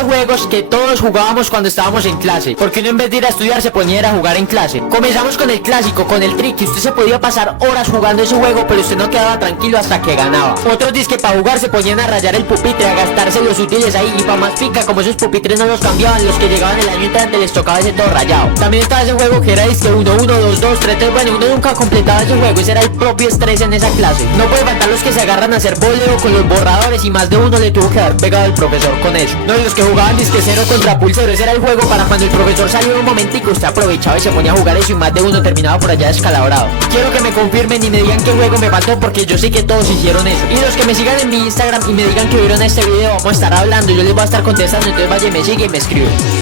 esos juegos que todos jugábamos cuando estábamos en clase, porque uno en vez de ir a estudiar se ponía a ir a jugar en clase. Comenzamos con el clásico, con el trick, que usted se podía pasar horas jugando ese juego, pero usted no quedaba tranquilo hasta que ganaba. Otros que para jugar se ponían a rayar el pupitre, a gastarse los útiles ahí, y pa' más pica, como esos pupitres no los cambiaban, los que llegaban el año entrante les tocaba ese todo rayado. También estaba ese juego que era disque 1, 1, 2, 2, 3, 3, bueno, uno nunca completaba ese juego, ese era el propio estrés en esa clase. No puede faltar los que se agarran a hacer boleo con los borradores, y más de uno le tuvo que haber pegado el profesor con eso. No, y los que jugaban disque 0 contra pulsero, ese era el juego para cuando el profesor salió un momentico, usted aprovechaba y se ponía a jugar eso, y más de uno terminaba por allá descalabrado. Quiero que me confirmen y me digan qué juego me faltó, porque yo sé que todos hicieron eso. Y los que me sigan en mi Instagram y me digan que vieron este video, vamos a estar hablando y yo les voy a estar contestando, entonces vaya y me sigue y me escribe.